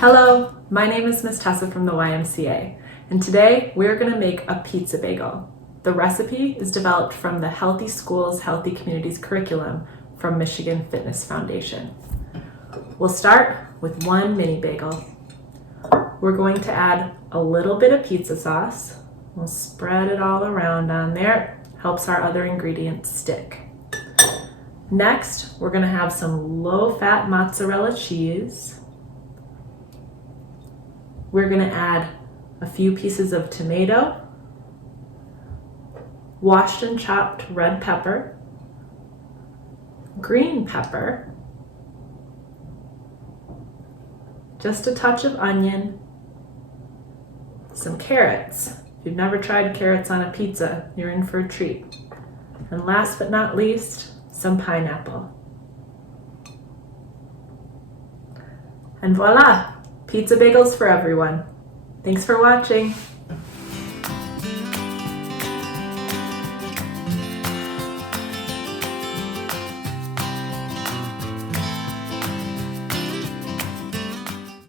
Hello, my name is Miss Tessa from the YMCA, and today we're going to make a pizza bagel. The recipe is developed from the Healthy Schools, Healthy Communities curriculum from Michigan Fitness Foundation. We'll start with one mini bagel. We're going to add a little bit of pizza sauce. We'll spread it all around on there. Helps our other ingredients stick. Next, we're going to have some low-fat mozzarella cheese. We're going to add a few pieces of tomato, washed and chopped red pepper, green pepper, just a touch of onion, some carrots. If you've never tried carrots on a pizza, you're in for a treat. And last but not least, some pineapple. And voila! Pizza bagels for everyone. Thanks for watching.